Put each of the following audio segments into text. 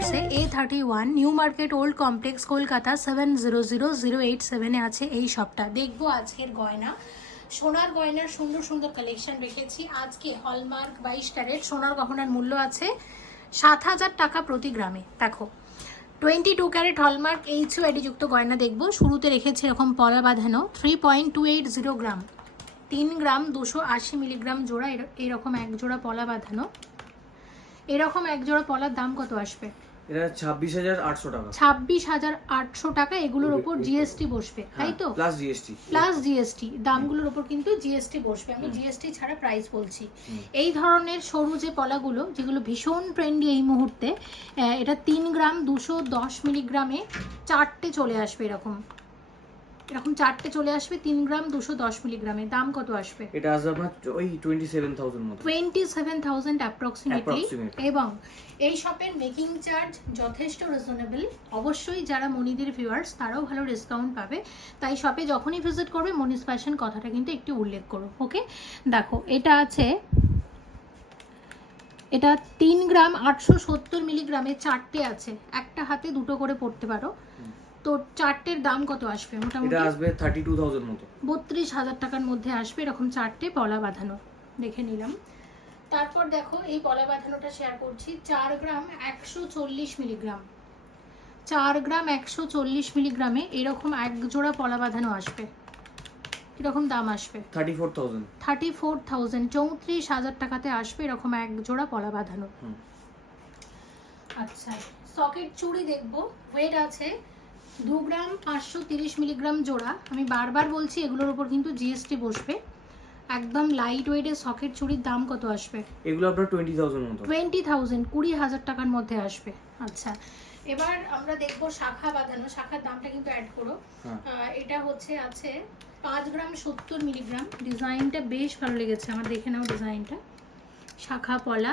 জুয়েলার্সে A thirty one new market old complex Kolkata seven zero zero zero eight সেভেনে আছে এই শপটা দেখব আজকের গয়না। সোনার গয়নার সুন্দর সুন্দর কালেকশন রেখেছি। আজকে হলমার্ক বাইশ ক্যারেট, সোনার গহনার মূল্য আছে সাত হাজার টাকা প্রতি গ্রামে। দেখো twenty two carat hallmark H যুক্ত গয়না দেখব। শুরুতে রেখেছি এরকম পলা বাঁধানো three point two eight zero গ্রাম। তিন গ্রাম, দুশো আশি মিলিগ্রাম জোড়া, এর- এরকম এক জোড়া পলা বাঁধানো। এরকম এক জোড়া পলার দাম কত আসবে? এটা ছাব্বিশ হাজার আটশো টাকা। ছাব্বিশ হাজার আটশো টাকা এগুলোর উপর জিএসটি বসবে তাই তো? প্লাস জিএসটি প্লাস জিএসটি দামগুলোর ওপর কিন্তু জিএসটি বসবে। আমি জিএসটি ছাড়া প্রাইস বলছি। এই ধরনের সরু যে পলাগুলো যেগুলো ভীষণ ট্রেন্ডি এই মুহূর্তে আহ, এটা তিন গ্রাম দুশো দশ মিলিগ্রামে চারটে চলে আসবে এরকম। এরকম চারটে চলে আসবে তিন গ্রাম দুশো দশ মিলিগ্রামে দাম কত আসবে? এটা আসবে আপনার ওই টোয়েন্টি সেভেন থাউজেন্ড মতো। টোয়েন্টি সেভেন থাউজেন্ড অ্যাপ্রক্সিমেটলি এবং এই শপের মেকিং চার্জ যথেষ্ট রিজনেবল অবশ্যই যারা মনিদের ভিউয়ার্স তারাও ভালো ডিসকাউন্ট পাবে। তাই শপে যখনই ভিজিট করবে মনিস ফ্যাশন কথাটা কিন্তু একটু উল্লেখ করো ওকে দেখো এটা আছে এটা তিন গ্রাম আটশো সত্তর মিলিগ্রামে চারটে আছে। একটা হাতে দুটো করে পড়তে পারো। তো চারটের দাম কত আসবে? মোটামুটি? এটা আসবে থার্টি টু থাউজেন্ড মতো। বত্রিশ হাজার টাকার মধ্যে আসবে এরকম চারটে পলা বাঁধানো। দেখে নিলাম। তারপর দেখো এই পলা বাঁধানোটা শেয়ার করছি। চার গ্রাম একশো চল্লিশ মিলিগ্রাম। চার গ্রাম একশো চল্লিশ মিলিগ্রামে এরকম এক জোড়া পলা বাঁধানো আসবে। এরকম দাম আসবে? Thirty four thousand thirty four thousand চৌত্রিশ হাজার টাকাতে আসবে এরকম এক জোড়া পলা বাঁধানো। আচ্ছা সকেট চুড়ি দেখব। ওয়েট আছে দু গ্রাম পাঁচশো তিরিশ মিলিগ্রাম জোড়া। আমি বারবার বলছি এগুলোর উপর কিন্তু জিএসটি বসবে। একদম লাইট ওয়েটের সকেট চুড়ির দাম কত আসবে? এগুলো আপনার টোয়েন্টি থাউজেন্ড মতো। টোয়েন্টি থাউজেন্ড কুড়ি হাজার টাকার মধ্যে আসবে। আচ্ছা এবার আমরা দেখব শাখা বাঁধানো। শাখার দামটা কিন্তু অ্যাড করো। হ্যাঁ। এটা হচ্ছে আছে পাঁচ গ্রাম সত্তর মিলিগ্রাম। ডিজাইনটা বেশ ভালো লেগেছে। আমার দেখে নাও ডিজাইনটা। শাখা পলা।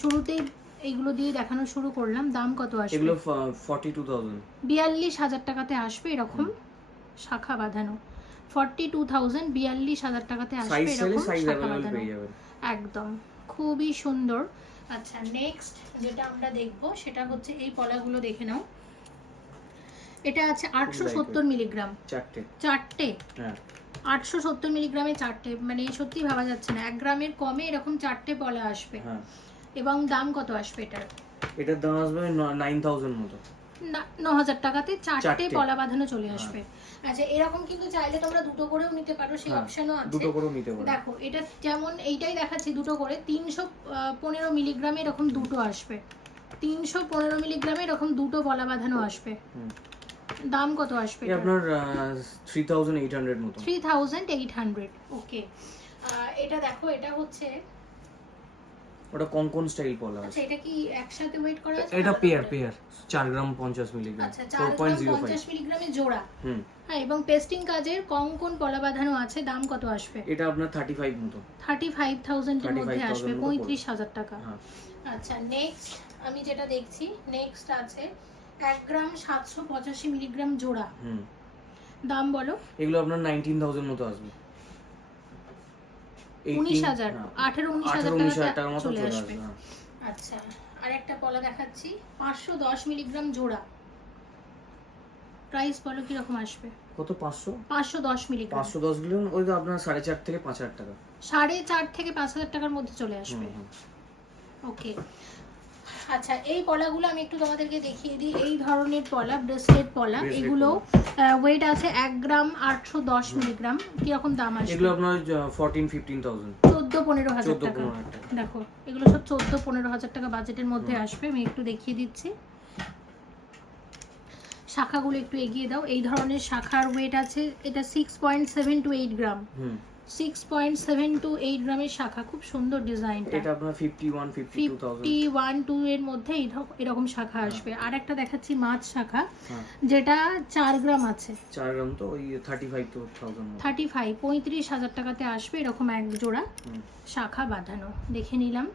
শুরুতেই এইগুলো দিয়ে দেখানো শুরু করলাম দাম কত আসবে? এগুলো ফর্টি টু থাউজেন্ড বিয়াল্লিশ হাজার টাকাতে আসবে এরকম শাখা বাঁধানো। ফর্টি টু থাউজেন্ড বিয়াল্লিশ হাজার টাকাতে আসবে এরকম সাইজ শাখা বাঁধানো। পেয়ে যাবেন। একদম খুবই সুন্দর। আচ্ছা নেক্সট যেটা আমরা দেখব সেটা হচ্ছে এই পলাগুলো দেখে নাও। এটা আছে আটশো সত্তর মিলিগ্রাম। চারটে। চারটে? হ্যাঁ। আটশো সত্তর মিলিগ্রামে চারটে মানে সত্যি ভাবা যাচ্ছে না। এক গ্রামের কমে এরকম চারটে পলা আসবে। হ্যাঁ। এবং দাম কত আসবে এটার? এটার দাম আসবে নাইন থাউজেন্ড মতো। না- হাজার টাকাতে চারটে। পলা বাঁধানো চলে আসবে। আচ্ছা এরকম কিন্তু চাইলে তোমরা দুটো করেও নিতে পারো সেই হ্যাঁ, অপশনও আছে। দুটো করেও নিতে পারেন দেখো এটা যেমন এইটাই দেখাচ্ছি দুটো করে তিনশো পনেরো মিলিগ্রামে এরকম দুটো আসবে। তিনশো পনেরো মিলিগ্রামে এরকম দুটো বলা বাঁধানো আসবে। দাম কত আসবে আপনার থ্রি থাউজেন্ড এইট হান্ড্রেড মতো। Three thousand eight hundred okay এটা দেখো এটা হচ্ছে ওটা কঙ্কন স্টাইল পলা আচ্ছা আছে এটা কি একসাথে ওয়েট করা আছে? এটা পেয়ার পেয়ার চার গ্রাম পঞ্চাশ মিলিগ্রাম আচ্ছা ফোর চার পয়েন্ট গ্রাম জিরো ফাইভ পঞ্চাশ মিলিগ্রামে জোড়া। হুম। হ্যাঁ এবং পেস্টিং কাজের কঙ্কন পলা বাঁধানো আছে দাম কত আসবে? এটা আপনার থার্টি ফাইভ মতো থার্টি ফাইভ থাউজেন্ডের মধ্যে আসবে মতো পঁয়ত্রিশ হাজার টাকা। হ্যাঁ। আচ্ছা নেক্সট আমি যেটা দেখছি নেক্সট আছে এক গ্রাম সাতশো পঁচাশি মিলিগ্রাম জোড়া। হুম। দাম বলো। এগুলো আপনার নাইনটিন থাউজেন্ড মতো আসবে। উনিশ হাজার হ্যাঁ। আঠেরো উনিশ হাজার আঠেরো উনিশ হাজার টাকা টাকার মতো চলে চলে আসবে আসবে। আচ্ছা আর একটা পলা দেখাচ্ছি। পাঁচশো দশ মিলিগ্রাম জোড়া। প্রাইস বলো কীরকম আসবে? কত পাঁচশো? পাঁচশো দশ মিলিগ্রাম। পাঁচশো দশ গ্রাম ওই তো আপনার সাড়ে চার থেকে পাঁচ হাজার টাকা। সাড়ে চার থেকে পাঁচ হাজার টাকার মধ্যে চলে আসবে। ওকে আচ্ছা এই পলাগুলো আমি একটু তোমাদেরকে দেখিয়ে দিই। এই ধরনের পলা ব্রেসলেট পলা এগুলো ওয়েট আছে এক গ্রাম আটশো দশ মিলিগ্রাম। কীরকম দাম আসবে? এগুলো আপনার ফোরটিন ফিফটিন থাউজেন্ড চোদ্দ পনেরো হাজার টাকা। দেখো এগুলো সব চোদ্দ পনেরো হাজার টাকা বাজেটের মধ্যে আসবে। আমি একটু দেখিয়ে দিচ্ছি। শাখাগুলো একটু এগিয়ে দাও। এই ধরনের শাখার ওয়েট আছে এটা six point seven two eight গ্রাম। হুম। Six point seven two eight গ্রামের শাখা খুব সুন্দর ডিজাইনটা। এটা আপনার fifty one fifty one two এর মধ্যে এরকম শাখা আসবে। আর একটা দেখাচ্ছি মাছ শাখা হ্যাঁ। যেটা চার গ্রাম আছে। চার গ্রাম তো ওই thirty five two thousand thirty five পঁয়ত্রিশ হাজার টাকাতে আসবে এরকম এক জোড়া শাখা বাঁধানো। দেখে নিলাম।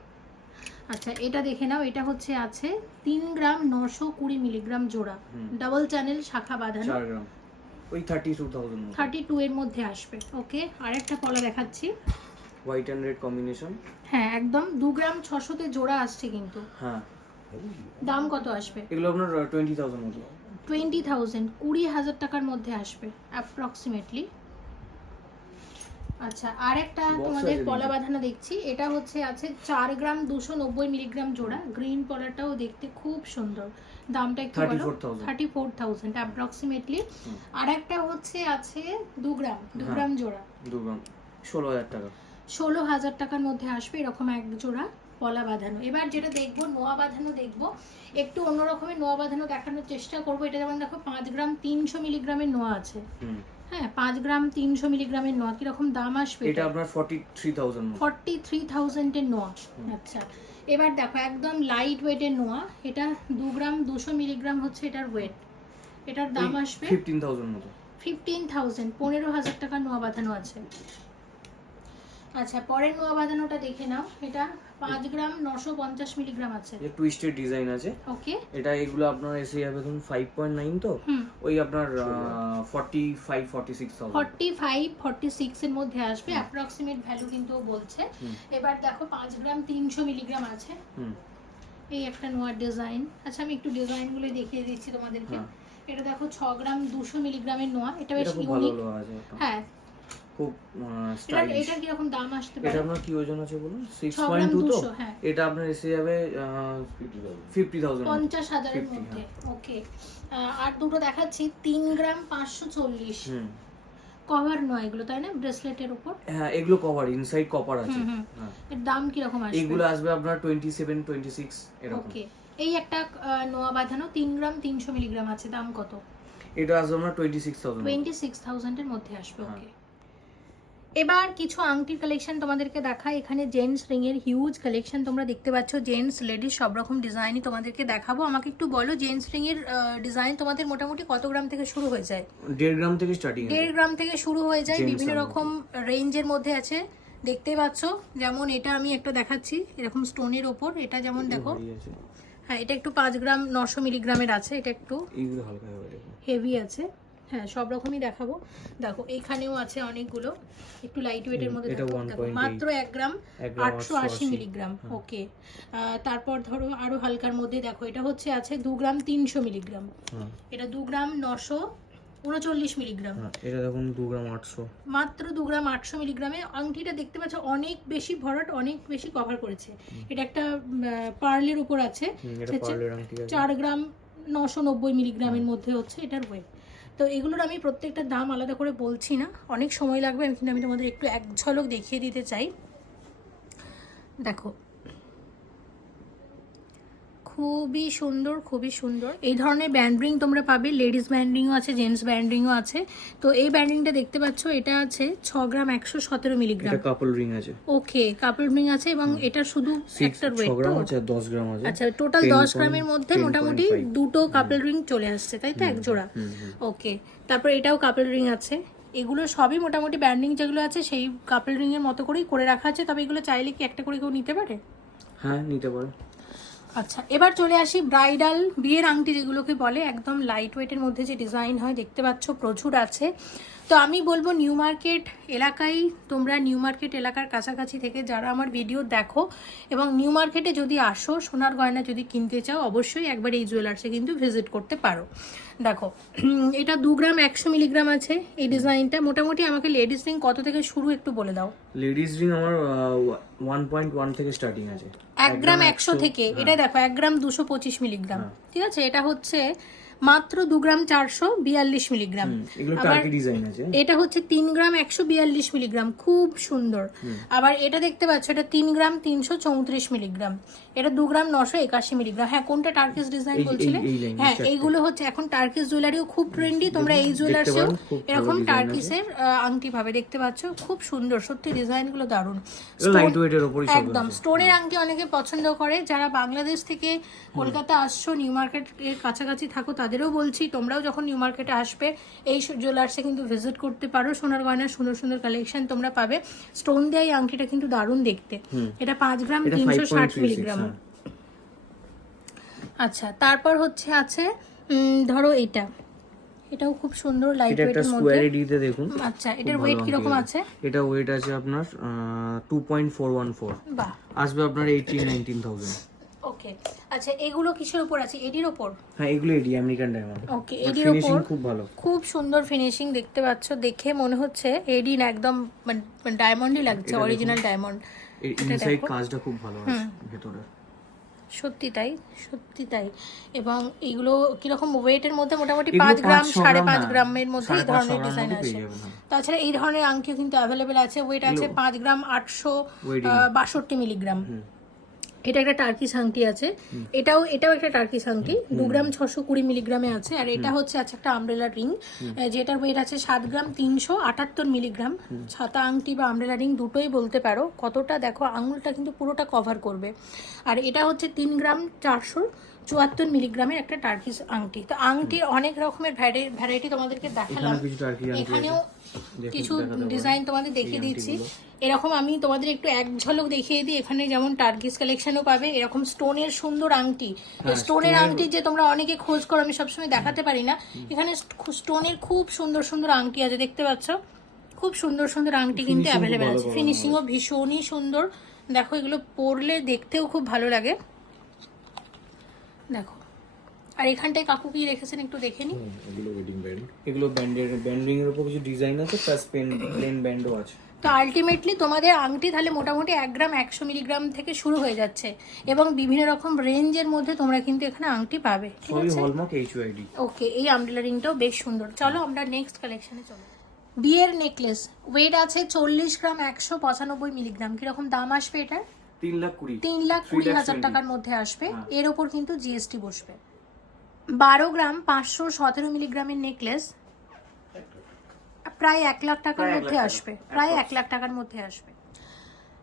আচ্ছা এটা দেখে নাও এটা হচ্ছে আছে তিন গ্রাম নশো কুড়ি মিলিগ্রাম জোড়া। ডাবল চ্যানেল শাখা বাঁধানো। ওই thirty two thousand thirty two এর মধ্যে আসবে ওকে? আরেকটা পলা দেখাচ্ছি। হোয়াইট অ্যান্ড রেড কম্বিনেশন হ্যাঁ একদম 2 গ্রাম 600 তে জোড়া আসছে কিন্তু। হ্যাঁ। দাম কত আসবে? এগুলো আপনার টোয়েন্টি থাউজেন্ড মতো। টোয়েন্টি থাউজেন্ড কুড়ি হাজার টাকার মধ্যে আসবে অ্যাপ্রক্সিমেটলি আচ্ছা আর একটা তোমাদের পলা বাঁধানো দেখছি এটা হচ্ছে আছে চার গ্রাম দুশো নব্বই মিলিগ্রাম জোড়া গ্রিন পলাটাও দেখতে খুব সুন্দর। দামটা একটু বলো? 34,000 থার্টি ফোর থাউজেন্ড অ্যাপ্রক্সিমেটলি হুম। আর একটা হচ্ছে আছে দু গ্রাম দু হ্যাঁ। গ্রাম জোড়া। দু গ্রাম ষোলো হাজার টাকা। ষোলো হাজার টাকার মধ্যে আসবে এরকম এক জোড়া পলা বাঁধানো। এবার যেটা দেখব নোয়া বাঁধানো দেখব একটু অন্য রকমের নোয়া বাঁধানো দেখানোর চেষ্টা করব। এটা যেমন দেখো পাঁচ গ্রাম তিনশো মিলিগ্রামের নোয়া আছে। হ্যাঁ পাঁচ গ্রাম তিনশো মিলিগ্রামের নোয়া কীরকম দাম আসবে এটা আপনার forty three thousand forty three থাউজেন্ডের নোয়া আচ্ছা এবার দেখো একদম লাইট ওয়েটের নোয়া এটা দু গ্রাম দুশো মিলিগ্রাম হচ্ছে এটার ওয়েট এটার দাম আসবে ফিফটিন থাউজেন্ড মতো। ফিফটিন থাউজেন্ড পনেরো হাজার টাকার নোয়া বাঁধানো আছে। আচ্ছা পরের নোয়া বাঁধানোটা দেখে নাও এটা পাঁচ গ্রাম নশো পঞ্চাশ মিলিগ্রাম আছে। যে টুইস্টেড ডিজাইন আছে। ওকে এটা এগুলো আপনার এসে যাবে ধরুন ফাইভ পয়েন্ট নাইন তো? ওই আপনার forty five forty six forty five forty six এর মধ্যে আসবে। অ্যাপ্রক্সিমেট ভ্যালু কিন্তু বলছে। এবার দেখো পাঁচ গ্রাম তিনশো মিলিগ্রাম আছে। হুম। এই একটা নোয়ার ডিজাইন আচ্ছা আমি একটু ডিজাইনগুলো দেখিয়ে দিচ্ছি তোমাদেরকে। হ্যাঁ। এটা দেখো ছ গ্রাম দুশো মিলিগ্রামের নোয়া এটা বেশ এটা ইউনিক এটা। হ্যাঁ। খুব এটা স্টাইলিশ এটা কীরকম দাম আসতে এটা পারে? আপনার কি ওজন আছে বলুন? সিক্স ছ গ্রাম পয়েন্ট টু তো? দুশো হ্যাঁ। এটা আপনার এসে যাবে ফিফটি থাউজেন্ড পঞ্চাশ হাজারের 50, মধ্যে ওকে আর দুটো দেখাচ্ছি তিন গ্রাম পাঁচশো চল্লিশ। হুম। কভার নয় এগুলো তাই না? ব্রেসলেটের উপর? হ্যাঁ এগুলো কভার ইনসাইড কপার আছে। হ্যাঁ। এর দাম কীরকম আসবে? এগুলো আসবে আপনার টোয়েন্টি সেভেন টোয়েন্টি সিক্স এরকম। ওকে এই একটা নোয়া বাঁধানো তিন গ্রাম তিনশো মিলিগ্রাম আছে দাম কত? এটা আসবে আপনার twenty six thousand twenty six থাউজেন্ডের মধ্যে আসবে হ্যাঁ। ওকে এবার কিছু আংটির কালেকশন তোমাদেরকে দেখাই। এখানে জেন্টস রিং এর হিউজ কালেকশন তোমরা দেখতে পাচ্ছ। জেন্টস লেডিস সব রকম ডিজাইনই তোমাদেরকে দেখাবো। আমাকে একটু বলো জেন্টস রিং এর ডিজাইন তোমাদের মোটামুটি কত গ্রাম থেকে শুরু হয়ে যায়? দেড় গ্রাম থেকে স্টার্টিং দেড় গ্রাম থেকে শুরু হয়ে যায়। বিভিন্ন রকম রেঞ্জের মধ্যে আছে। দেখতে পাচ্ছ যেমন এটা আমি একটা দেখাচ্ছি। এরকম স্টোনের ওপর। এটা যেমন দেখো। হ্যাঁ এটা একটু পাঁচ গ্রাম নশো মিলিগ্রামের আছে। এটা একটু। হেভি আছে। হ্যাঁ সব রকমই দেখাবো। দেখো এইখানেও আছে অনেকগুলো। একটু লাইট ওয়েটের হুম, মধ্যে মাত্র এক গ্রাম আটশো আশি মিলিগ্রাম হ্যাঁ। ওকে তারপর ধরো আরও হালকার মধ্যে দেখো এটা হচ্ছে আছে দু গ্রাম তিনশো মিলিগ্রাম হ্যাঁ। এটা দু গ্রাম নশো উনচল্লিশ মিলিগ্রাম হ্যাঁ এটা দেখুন দু গ্রাম আটশো। মাত্র দু গ্রাম আটশো মিলিগ্রামে আংটিটা দেখতে পাচ্ছ অনেক বেশি ভরাট অনেক বেশি কভার করেছে। এটা একটা পার্লের উপর আছে। চার গ্রাম নশো নব্বই মিলিগ্রামের মধ্যে হচ্ছে এটার ওয়েট তো এগুলোর আমি প্রত্যেকটা দাম আলাদা করে বলছি না। অনেক সময় লাগবে কিন্তু আমি তোমাদের একটু এক ঝলক দেখিয়ে দিতে চাই। দেখো খুবই সুন্দর খুবই সুন্দর। এই ধরনের ব্যান্ডরিং তোমরা পাবে। লেডিস ব্যান্ডরিংও আছে জেন্টস ব্যান্ডরিংও আছে। তো এই ব্যান্ডরিংটা দেখতে পাচ্ছ এটা আছে ছ গ্রাম একশো সতেরো মিলিগ্রাম কাপল রিং আছে। ওকে কাপল রিং আছে এবং এটা শুধু সিক্স ওয়েট গ্রাম আছে দশ গ্রাম আছে। আচ্ছা টোটাল দশ গ্রামের মধ্যে মোটামুটি দুটো কাপল রিং চলে আসছে তাই তো? এক জোড়া। ওকে তারপর এটাও কাপল রিং আছে। এগুলো সবই মোটামুটি ব্যান্ডিং যেগুলো আছে সেই কাপল রিং এর মতো করেই করে রাখা আছে। তবে এগুলো চাইলে কি একটা করে কেউ নিতে পারে? হ্যাঁ নিতে পারে। আচ্ছা এবার চলে আসি ব্রাইডাল, বিয়ের আংটি যেগুলোকে বলে, একদম লাইট ওয়েটের মধ্যে যে ডিজাইন হয়, দেখতে পাচ্ছ প্রচুর আছে। তো আমি বলব নিউ মার্কেট এলাকায় তোমরা নিউ মার্কেট এলাকার কাছাকাছি থেকে যারা আমার ভিডিও দেখো এবং নিউ মার্কেটে যদি আসো সোনার গয়না যদি কিনতে চাও অবশ্যই একবার এই জুয়েলার্সে কিন্তু ভিজিট করতে পারো। দেখো এটা দু গ্রাম একশো মিলিগ্রাম আছে এই ডিজাইনটা মোটামুটি আমাকে লেডিস রিং কত থেকে শুরু একটু বলে দাও। লেডিস রিং আমার ওয়ান পয়েন্ট ওয়ান থেকে স্টার্টিং আছে। এক গ্রাম একশো থেকে এটা দেখো এক গ্রাম দুশো পঁচিশ মিলিগ্রাম ঠিক আছে? এটা হচ্ছে মাত্র দু গ্রাম চারশো বিয়াল্লিশ মিলিগ্রাম। আবার- এটা হচ্ছে তিন গ্রাম একশো বিয়াল্লিশ মিলিগ্রাম খুব সুন্দর। আবার এটা দেখতে পাচ্ছ এটা তিন গ্রাম তিনশো চৌত্রিশ মিলিগ্রাম। এটা দু গ্রাম নশো একাশি মিলিগ্রাম। হ্যাঁ কোনটা টার্কিস ডিজাইন বলছিলে? হ্যাঁ এইগুলো হচ্ছে এখন টার্কিস জুয়েলারিও খুব ট্রেন্ডি তোমরা এই জুয়েলার্সেও এরকম টার্কিসের আংটি ভাবে দেখতে পাচ্ছ? খুব সুন্দর সত্যি ডিজাইনগুলো দারুণ। একদম। স্টোনের আংটি অনেকে পছন্দ করে। যারা বাংলাদেশ থেকে কলকাতা আসছো নিউ মার্কেটের কাছাকাছি থাকো তাদেরও বলছি তোমরাও যখন নিউ মার্কেটে আসবে এই জুয়েলার্সে কিন্তু ভিজিট করতে পারো। সোনার গয়নার সুন্দর সুন্দর কালেকশন তোমরা পাবে। স্টোন দেওয়া এই আংটিটা কিন্তু দারুণ দেখতে। এটা পাঁচ গ্রাম তিনশো ষাট মিলিগ্রাম হ্যাঁ। আচ্ছা তারপর হচ্ছে আছে ধরো এটা। এটাও খুব সুন্দর লাইট এটা ওয়েটের মধ্যে। স্কোয়ারে ডিতে দেখুন। আচ্ছা এটার ওয়েট আংটি। কীরকম আছে। এটা ওয়েট আছে আপনার two point four one four বাহ। আসবে আপনার এইটিন নাইনটিন থাউজেন্ড ওকে আচ্ছা এগুলো কিসের উপর আছে? এডির ওপর হ্যাঁ এগুলো এডি আমেরিকান ডায়মন্ড। ওকে এডির ফিনিশিং খুব ভালো। খুব সুন্দর ফিনিশিং দেখতে পাচ্ছ। দেখে মনে হচ্ছে এডি না একদম ডায়মন্ডই লাগছে অরিজিনাল ডায়মন্ড। ইনসাইড কাজটা খুব ভালো আছে ভেতরে সত্যি তাই সত্যি তাই। এবং এগুলো কীরকম ওয়েটের মধ্যে মোটামুটি পাঁচ গ্রাম সাড়ে পাঁচ হ্যাঁ। গ্রামের মধ্যে এই ধরনের ডিজাইন আছে। হ্যাঁ। তাছাড়া এই ধরনের আংটিও কিন্তু অ্যাভেলেবেল আছে। ওয়েট আছে পাঁচ গ্রাম আটশো বাষট্টি মিলিগ্রাম এটা একটা টার্কি সাংটি আছে। এটাও এটাও একটা টার্কি সাংটি দু গ্রাম ছশো কুড়ি মিলিগ্রামে আছে। আর এটা হচ্ছে আছে একটা আমব্রেলা রিং যেটার ওয়েট আছে সাত গ্রাম তিনশো আটাত্তর মিলিগ্রাম। ছাতা আংটি বা আমব্রেলা রিং দুটোই বলতে পারো। কতটা দেখো আঙুলটা কিন্তু পুরোটা কভার করবে। আর এটা হচ্ছে তিন গ্রাম চারশো চুয়াত্তর মিলিগ্রামের একটা টার্কিস আংটি। তো আংটির অনেক রকমের ভ্যারাইটি তোমাদেরকে দেখালাম। এখানেও কিছু ডিজাইন তোমাদের দেখিয়ে দিচ্ছি। এরকম আমি তোমাদের একটু এক ঝলক দেখিয়ে দিই। এখানে যেমন টার্কিস কালেকশনও পাবে। এরকম স্টোনের সুন্দর আংটি। হ্যাঁ, স্টোনের আংটি যে তোমরা অনেকে খোঁজ করো আমি সবসময় দেখাতে পারি না। এখানে স্টোনের খুব সুন্দর সুন্দর আংটি আছে দেখতে পাচ্ছ? খুব সুন্দর সুন্দর আংটি কিন্তু অ্যাভেলেবেল আছে। ফিনিশিংও ভীষণই সুন্দর। দেখো এগুলো পরলে দেখতেও খুব ভালো লাগে। দেখো। আর এখানটায় কাকু কি রেখেছেন একটু দেখে নি? এগুলো ওয়েডিং ব্যান্ড এগুলো ব্যান্ডের ব্যান্ডিং এর উপর কিছু ডিজাইন আছে প্লাস পেন প্লেন ব্যান্ডও আছে। তো আলটিমেটলি তোমাদের আংটি তাহলে মোটামুটি এক গ্রাম একশো মিলিগ্রাম থেকে শুরু হয়ে যাচ্ছে এবং বিভিন্ন রকম রেঞ্জের মধ্যে তোমরা কিন্তু এখানে আংটি পাবে ঠিক আছে? হলমার্ক এইচওআইডি ওকে এই আমব্রেলা রিংটাও বেশ সুন্দর। চলো আমরা নেক্সট কালেকশনে চলো। বিয়ের নেকলেস ওয়েট আছে চল্লিশ গ্রাম একশো পঁচানব্বই মিলিগ্রাম কীরকম দাম আসবে এটা তিন লাখ কুড়ি তিন লাখ কুড়ি হাজার টাকার মধ্যে আসবে। হ্যাঁ। এর ওপর কিন্তু জিএসটি বসবে। বারো গ্রাম পাঁচশো সতেরো মিলিগ্রামের নেকলেস প্রায় এক লাখ টাকার মধ্যে আসবে। প্রায় এক লাখ টাকার মধ্যে আসবে।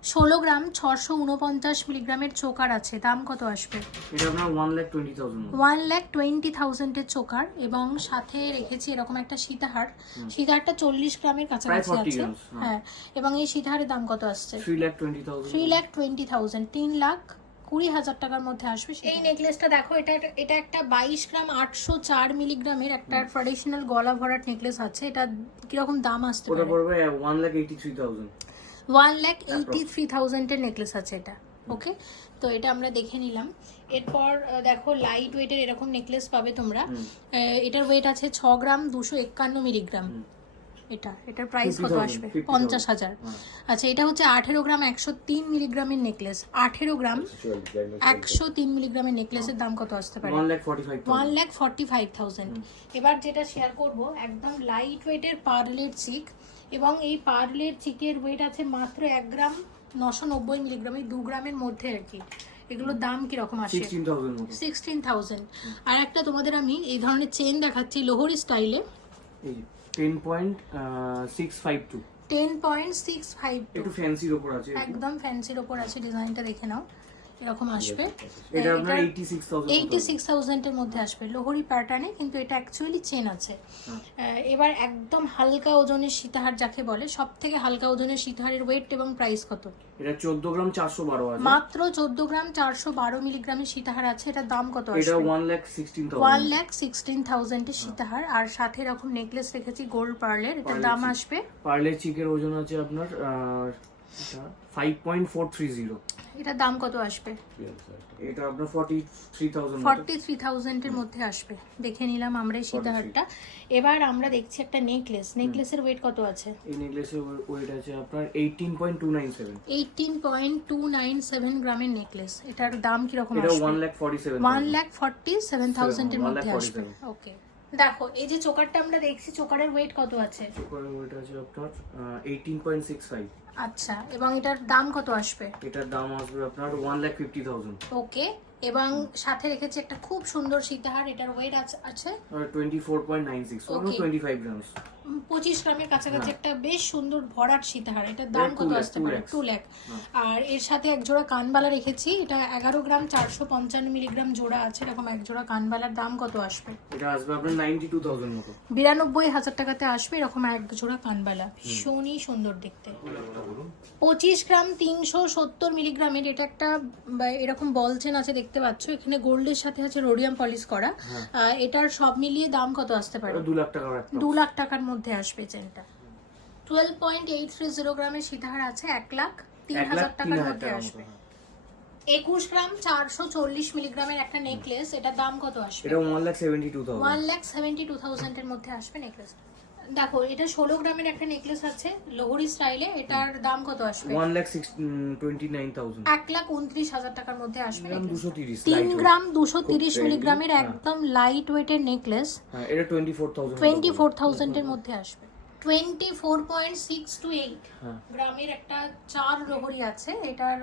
ষোলো গ্রাম ছশো উনপঞ্চাশ মিলিগ্রামের চোকার আছে। দাম কত আসবে? এটা আপনার one lakh twenty thousand one lakh twenty থাউজেন্ডের choker এবং সাথে রেখেছি এরকম একটা সীতাহার। সীতাহারটা চল্লিশ গ্রামের কাছাকাছি 40 আছে। হ্যাঁ। এবং এই সীতাহারের দাম কত আসছে? Three lakh twenty thousand three lakh twenty thousand তিন লাখ কুড়ি হাজার টাকার মধ্যে আসবে এই নেকলেসটা দেখো এটা এটা একটা বাইশ গ্রাম আটশো চার মিলিগ্রামের একটা ট্র্যাডিশনাল গলা ভরাট নেকলেস আছে। এটা কীরকম দাম আসতে ওটা পারে? পড়বে one lakh eighty three thousand one lakh eighty three থাউজেন্ডের necklace আছে এটা ওকে তো এটা আমরা দেখে নিলাম। এরপর দেখো লাইট ওয়েটের এরকম নেকলেস পাবে তোমরা। এটার ওয়েট আছে ছ গ্রাম দুশো একান্ন মিলিগ্রাম। এটা এটার প্রাইস কত আসবে? পঞ্চাশ হাজার। আচ্ছা এটা হচ্ছে আঠেরো গ্রাম একশো তিন মিলিগ্রামের নেকলেস আঠেরো গ্রাম একশো তিন মিলিগ্রামের নেকলেসের দাম কত আসতে পারে? One lakh forty five thousand এবার যেটা শেয়ার করব একদম লাইট ওয়েটের পার্লের চিক এবং এই পার্লের চিকের ওয়েট আছে মাত্র এক গ্রাম নশো নব্বই মিলিগ্রাম এই দু গ্রামের মধ্যে আর কি। এগুলোর দাম কীরকম আসে? সিক্সটিন থাউজেন্ড আর একটা তোমাদের আমি এই ধরনের চেন দেখাচ্ছি লোহরি স্টাইলে ten point six five two ten point six five একটু ফ্যান্সির ওপর আছে। একদম ফ্যান্সির ওপর আছে ডিজাইনটা দেখে নাও। এরকম আসবে। এটা হ্যাঁ, আপনার 86000 86000 এর মধ্যে আসবে। লোহরি প্যাটার্নে কিন্তু এটা অ্যাকচুয়ালি চেন আছে। এবার একদম হালকা ওজনের সীতাহার যাকে বলে সবথেকে হালকা ওজনের সীতাহারের ওয়েট এবং প্রাইস কত? এটা 14 গ্রাম 412 আছে। মাত্র 14 গ্রাম 412 মিলিগ্রামের সীতাহার আছে। এটা দাম কত আসবে? এটা 116000 116000 এর সীতাহার। আর সাথে এরকম নেকলেস রেখেছি গোল্ড পার্লের এটা দাম আসবে? পার্লের চিকের ওজন আছে আপনার 5.430 এটার দাম কত আসবে? এটা আপনার forty three thousand forty three থাউজেন্ডের মধ্যে আসবে। দেখে নিলাম আমরা এই সীতাহারটা এবার আমরা দেখছি একটা নেকলেস নেকলেসের ওয়েট কত আছে? এই নেকলেসের ওয়েট আছে আপনার eighteen point two nine seven eighteen point two nine seven গ্রামের নেকলেস এটার দাম কীরকম এটা আসবে? সেভেন থাউজেন্ডের 1,47,000 মধ্যে আসবে। ওকে দেখো এই যে চোকারটা আমরা দেখছি চোকারের ওয়েট কত আছে? চোকারের ওয়েট আছে আপনার এইটিন পয়েন্ট সিক্স ফাইভ আচ্ছা এবং এটার দাম কত আসবে? এটার দাম আসবে আপনার one lakh fifty thousand okay এবং সাথে রেখেছি একটা খুব সুন্দর সীতাহার এটার ওয়েট আছে twenty four point nine six Okay. Twenty five grams um, পঁচিশ গ্রামের কাছাকাছি একটা বেশ সুন্দর ভরাট সীতাহার এটার দাম কত আসতে পারে? lakhs. টু ল্যাক আর এর সাথে এক জোড়া কানবালা রেখেছি এটা এগারো গ্রাম চারশো পঞ্চান্ন মিলিগ্রাম জোড়া আছে এরকম এক জোড়া কানবালার দাম কত আসবে? এটা আসবে আপনার নাইনটি টু থাউজেন্ড মতো। বিরানব্বই হাজার টাকাতে আসবে এরকম এক জোড়া কানবালা। ভীষণই সুন্দর দেখতে। পঁচিশ গ্রাম তিনশো সত্তর মিলিগ্রামের এটা একটা এরকম বল চেন আছে দেখতে পাচ্ছ এখানে গোল্ডের সাথে আছে রোডিয়াম পলিশ করা। আহ, এটার সব মিলিয়ে দাম কত আসতে পারে? দু লাখ টাকার একটা। দু লাখ টাকার মধ্যে আসবে চেনটা twelve point eight three zero গ্রামের সীতাহার আছে এক লাখ তিন হাজার টাকার মধ্যে আসবে। একুশ গ্রাম চারশো চল্লিশ মিলিগ্রামের একটা নেকলেস এটার দাম কত আসবে? এটা one lakh seventy two thousand one lakh seventy two থাউজেন্ডের মধ্যে আসবে নেকলেস দেখো এটা ষোলো গ্রামের একটা নেকলেস আছে লোহরি স্টাইলে এটার দাম কত আসবে? One lakh twenty nine thousand এক লাখ উনত্রিশ হাজার টাকার মধ্যে আসবে। দুশো তিরিশ তিন গ্রাম দুশো তিরিশ মিলিগ্রামের হ্যাঁ। একদম লাইট ওয়েটের নেকলেস হ্যাঁ এটা twenty four thousand twenty four থাউজেন্ডের মধ্যে আসবে। Twenty four point six two eight গ্রামের একটা চার লোহরি আছে এটার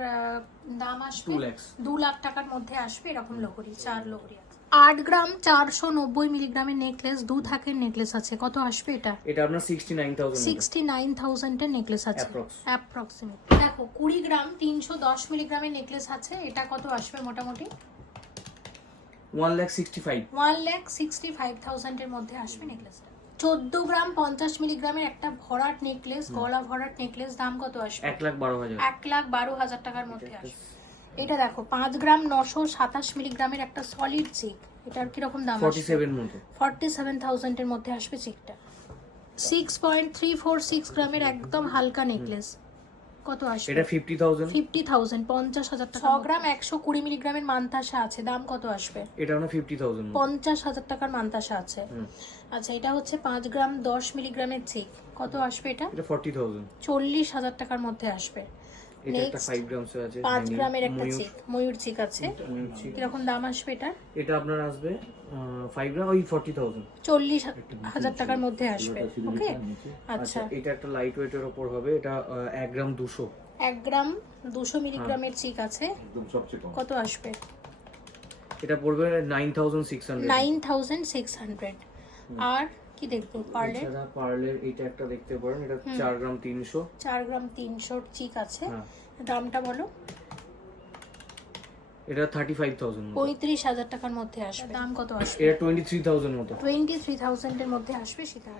দাম আসবে দু লাখ টাকার মধ্যে আসবে এরকম লোহরি চার লোহরি আট গ্রাম চারশো নব্বই মিলিগ্রামের নেকলেস দু থাকের নেকলেস আছে। কত আসবে এটা? এটা আপনার sixty nine thousand sixty nine থাউজেন্ডের necklace আছে। অ্যাপ্রক্সিমেট দেখো কুড়ি গ্রাম তিনশো দশ মিলিগ্রামের নেকলেস আছে। এটা কত আসবে মোটামুটি? One lakh sixty five one lakh sixty five থাউজেন্ডের মধ্যে আসবে নেকলেস চোদ্দ গ্রাম পঞ্চাশ মিলিগ্রামের একটা ভরাট নেকলেস গলা ভরাট নেকলেস দাম কত আসবে? এক লাখ বারো হাজার। এক লাখ বারো হাজার টাকার মধ্যে আসবে। এটা দেখো পাঁচ গ্রাম নশো সাতাশ মিলিগ্রামের একটা সলিড চিক এটার কীরকম দাম ফর্টি আসবে? সেভেন মতো। ফর্টি সেভেন থাউজেন্ডের মধ্যে আসবে চিকটা six point three four six গ্রামের একদম হালকা নেকলেস কত আসবে? এটা ফিফটি থাউজেন্ড ফিফটি থাউজেন্ড পঞ্চাশ হাজার টাকা ছ গ্রাম একশো কুড়ি মিলিগ্রামের মান্তাসা আছে। দাম কত আসবে? এটা আপনার ফিফটি থাউজেন্ড পঞ্চাশ হাজার টাকার মান্তাসা আছে। আচ্ছা এটা হচ্ছে পাঁচ গ্রাম দশ মিলিগ্রামের চিক কত আসবে এটা? এটা ফর্টি থাউজেন্ড চল্লিশ হাজার টাকার মধ্যে আসবে। এটা একটা Next, গ্রামস আছে পাঁচ গ্রামের একটা চিক ময়ূর চিক আছে। কীরকম দাম আসবে এটা এটা আপনার আসবে ফাইভ গ্রাম ওই ফর্টি থাউজেন্ড চল্লিশ হাজার টাকার মধ্যে আসবে ওকে আচ্ছা। আচ্ছা এটা একটা লাইট ওয়েটের ওপর হবে এটা আহ, এক গ্রাম দুশো। এক গ্রাম দুশো মিলিগ্রামের চিক আছে। কত আসবে? এটা পড়বে nine thousand six hundred nine thousand six hundred আর কি দেখব? পারলে এছাড়া পার্লের এটা একটা দেখতে পারেন এটা চার গ্রাম তিনশো। চার গ্রাম তিনশোর চিক আছে। হ্যাঁ। দামটা বলো। এটা থার্টি ফাইভ থাউজেন্ড পঁয়ত্রিশ হাজার টাকার মধ্যে আসবে। দাম কত আসবে? এটা টোয়েন্টি থ্রি থাউজেন্ড মতো। টোয়েন্টি থ্রি থাউজেন্ডের মধ্যে আসবে সেটা।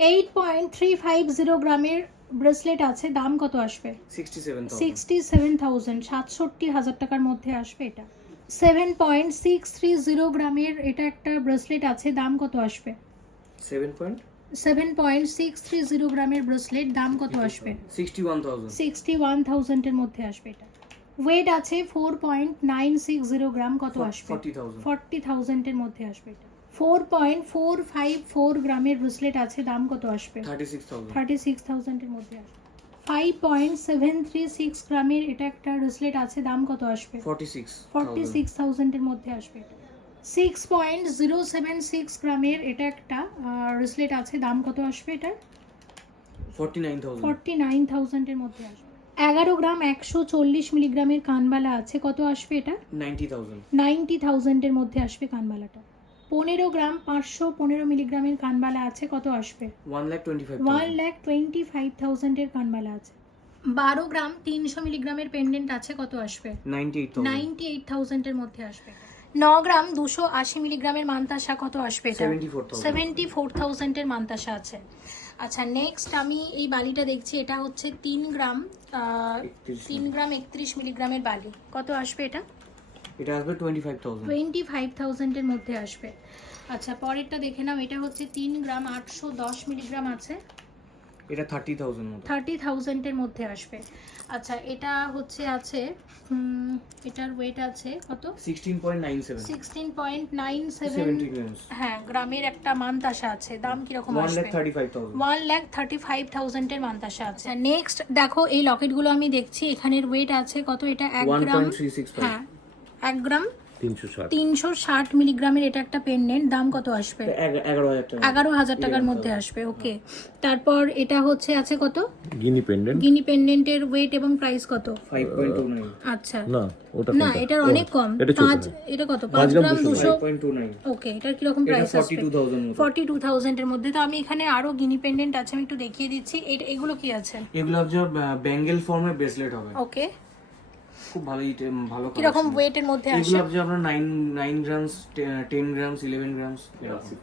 Eight point three five zero গ্রামের ব্রেসলেট আছে দাম কত আসবে? Sixty seven thousand sixty seven thousand সাতষট্টি হাজার টাকার মধ্যে আসবে এটা। Seven point six three zero গ্রামের এটা একটা ব্রেসলেট আছে দাম কত আসবে? Seven point seven point six three zero গ্রামের ব্রেসলেট দাম কত আসবে? Sixty one thousand sixty one থাউজেন্ডের মধ্যে আসবে এটা। ওয়েট আছে four point nine six zero gram কত আসবে? ফর্টি থাউজেন্ড ফর্টি থাউজেন্ডের মধ্যে আসবে এটা। Four point four five four গ্রামের ব্রেসলেট আছে দাম কত আসবে? থার্টি সিক্স থাউজেন্ড থাউজেন্ডের মধ্যে আসবে। Five point seven three six গ্রামের এটা একটা ব্রেসলেট আছে দাম কত আসবে? ফর্টি সিক্স ফর্টি সিক্স থাউজেন্ডের মধ্যে আসবে এটা। Six point zero seven six গ্রামের এটা একটা ব্রেসলেট আছে দাম কত আসবে এটা ফর্টি নাইন থাউজেন্ডের মধ্যে আসবে। এগারো গ্রাম একশো চল্লিশ মিলিগ্রামের কানবালা আছে কত আসবে এটা? নাইনটি থাউজেন্ড নাইনটি থাউজেন্ডের মধ্যে আসবে কানবালাটা। পনেরো গ্রাম পাঁচশো পনেরো মিলিগ্রামের কানবালা আছে কত আসবে? ওয়ান লাখ টোয়েন্টি ফাইভ থাউজেন্ডের কানবালা আছে। বারো গ্রাম তিনশো মিলিগ্রামের পেন্ডেন্ট আছে কত আসবে? নাইনটি এইট থাউজেন্ডের মধ্যে আসবে ন গ্রাম দুশো আশি মিলিগ্রামের মান্তাসা কত আসবে সেভেন্টি ফোর থাউজেন্ডের মান্তাসা আছে। আচ্ছা নেক্সট আমি এই বালিটা দেখছি এটা হচ্ছে তিন গ্রাম তিন গ্রাম একত্রিশ মিলিগ্রামের বালি। কত আসবে এটা? এটা আসবে twenty five thousand twenty five থাউজেন্ডের মধ্যে আসবে। আচ্ছা পরেরটা দেখে নাও এটা হচ্ছে তিন গ্রাম আটশো দশ মিলিগ্রাম আছে। এটা থার্টি থাউজেন্ড থার্টি থাউজেন্ডের মধ্যে আসবে। আচ্ছা এটা হচ্ছে আছে এটার ওয়েট আছে কত? Sixteen point nine seven sixteen point nine seven seventy grams হ্যাঁ গ্রামের একটা মান্তাসা আছে দাম কি রকম আসবে? Thirty five thousand one lakh thirty five থাউজেন্ডের মান্তাসা আছে। নেক্সট দেখো এই লকেটগুলো আমি দেখছি এখানের ওয়েট আছে কত? এটা এক ওয়ান গ্রাম হ্যাঁ 1 গ্রাম তিনশো ষাট। মিলিগ্রামের এটা একটা পেন্ডেন্ট দাম কত আসবে? এগারো হাজার টাকার মধ্যে আসবে ওকে। তারপর এটা হচ্ছে আছে কত? Guinea pendant. গিনি পেন্ডেন্টের ওয়েট এবং প্রাইস কত? আচ্ছা। না ওটা না এটার অনেক কম। পাঁচ এটা কত? পাঁচ গ্রাম দুশো ওকে এটার কীরকম প্রাইস ফর্টি আসবে? টু থাউজেন্ড ফর্টি টু থাউজেন্ডের মধ্যে। তো আমি এখানে আরও গিনি পেন্ডেন্ট আছে আমি একটু দেখিয়ে দিচ্ছি। এটা- এগুলো কি আছে? এগুলো হচ্ছে ব্যাঙ্গেল ফর্মের ব্রেসলেট হবে। ওকে। খুব ভালো ইট- ভালো কীরকম collection। ওয়েটের মধ্যে এগুলো আসে? হচ্ছে আপনার nine nine grams ten grams eleven grams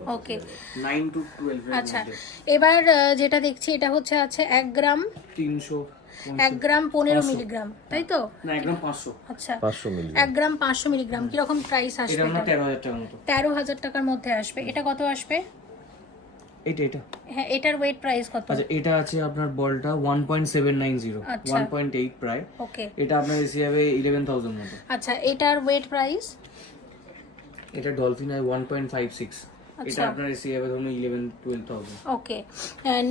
okay nine two twelve আচ্ছা। এবার যেটা দেখছি এটা হচ্ছে আছে এক গ্রাম তিনশো এক গ্রাম পনেরো মিলিগ্রাম তাই তো? না এক গ্রাম পাঁচশো। আচ্ছা। পাঁচশো এক গ্রাম পাঁচশো মিলিগ্রাম কীরকম প্রাইস আসবে তেরো হাজার টাকার মধ্যে আসবে। এটা কত আসবে? এটা এটা হ্যাঁ এটার ওয়েট প্রাইস কত? আচ্ছা এটা আছে আপনার বলটা one point seven nine zero আচ্ছা। প্রায়। ওকে এটা আপনার এসে যাবে ইলেভেন থাউজেন্ড মতো। আচ্ছা এটার ওয়েট প্রাইস এটা dolphin eye one point five six এটা। আপনার এসে যাবে ধরুন eleven twelve thousand okay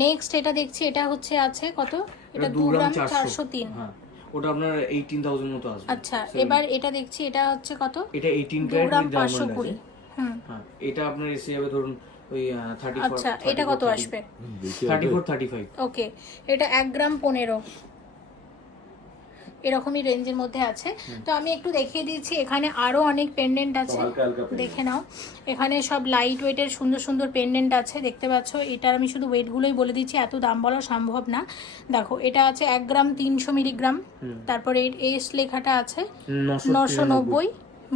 next এটা দেখছি এটা হচ্ছে আছে কত? এটা এটা দু দু গ্রাম গ্রাম চারশো। চারশো তিন। হ্যাঁ। ওটা আপনার এইটিন থাউজেন্ড মতো আসবে। আচ্ছা এবার এটা দেখছি এটা হচ্ছে কত? এটা এইটিন দু ক্যারেট গ্রাম উইথ ডায়মন্ড আছে। হুম। হ্যাঁ এটা আপনার এসে যাবে ধরুন ওই থার্টি আচ্ছা এটা কত আসবে? Thirty four thirty five okay এটা এক গ্রাম পনেরো। এরকমই রেঞ্জের মধ্যে আছে। তো আমি একটু দেখিয়ে দিচ্ছি এখানে আরও অনেক পেন্ডেন্ট আছে। দেখে নাও। এখানে সব লাইট ওয়েটের সুন্দর সুন্দর পেন্ডেন্ট আছে দেখতে পাচ্ছ? এটার আমি শুধু ওয়েটগুলোই বলে দিচ্ছি এত দাম বলা সম্ভব না। দেখো এটা আছে এক গ্রাম তিনশো মিলিগ্রাম তারপরে এস লেখাটা আছে নশো নব্বই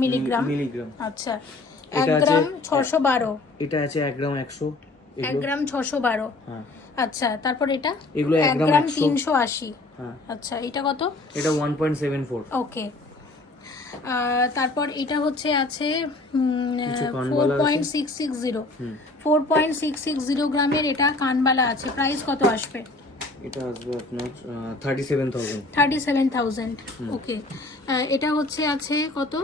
মিলিগ্রাম মিলিগ্রাম। আচ্ছা। এক এটা আছে- গ্রাম ছশো বারো। এটা আছে এক গ্রাম একশো। এক গ্রাম ছশো বারো। হ্যাঁ। আচ্ছা তারপর এটা? এগুলো এক গ্রাম তিনশো আশি। হ্যাঁ। আচ্ছা এটা কত? এটা one point seven four. Okay. তারপর এটা হচ্ছে আছে four point six six zero. Four point six six zero গ্রামের এটা কানবালা আছে। প্রাইস কত আসবে? এটা আসবে আপনার thirty seven thousand thirty seven thousand okay. এটা হচ্ছে আছে কত?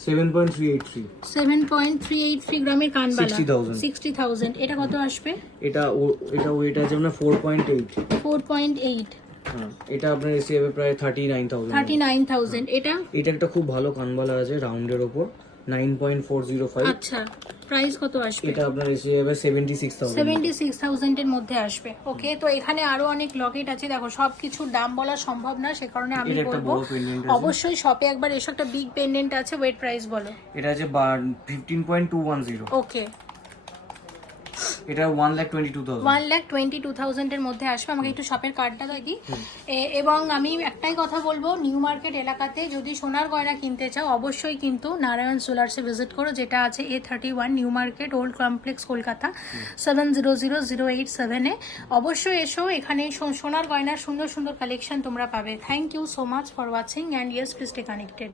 Seven point three eight three seven point three eight three গ্রামের কানবালা 60,000 সিক্সটি থাউজেন্ড এটা কত আসবে? এটা ও- এটা ওয়েট আছে আপনার four point eight four point eight হ্যাঁ এটা আপনার এসে যাবে প্রায় thirty nine thousand thirty nine thousand এটা? এটা একটা খুব ভালো কানবালা আছে রাউন্ডের ওপর। Nine point four zero five. আচ্ছা প্রাইস কত আসবে? এটা আপনার এসে যাবে সেভেন্টি সিক্স থাউজেন্ড সেভেন্টি মধ্যে আসবে। ওকে তো এখানে আরও অনেক লকেট আছে। দেখো সবকিছুর দাম বলা সম্ভব না সে কারণে আমি বলব অবশ্যই শপে একবার এসে একটা বিগ পেন্ডেন্ট আছে ওয়েট প্রাইস বলো। এটা আছে fifteen point two one zero okay এটা one lakh twenty two thousand one lakh twenty two থাউজেন্ডের মধ্যে আসবে। আমাকে একটু শপের কার্ডটা দিই এ- এবং আমি একটাই কথা বলব নিউ মার্কেট এলাকাতে যদি সোনার গয়না কিনতে চাও অবশ্যই কিন্তু নারায়ণ সোলার্সে ভিজিট করো যেটা আছে A thirty one new market old complex Kolkata seven zero zero zero eight সেভেনে অবশ্যই এসো এখানে সোনার গয়নার সুন্দর সুন্দর কালেকশন তোমরা পাবে। Thank you so much for watching and yes please stay connected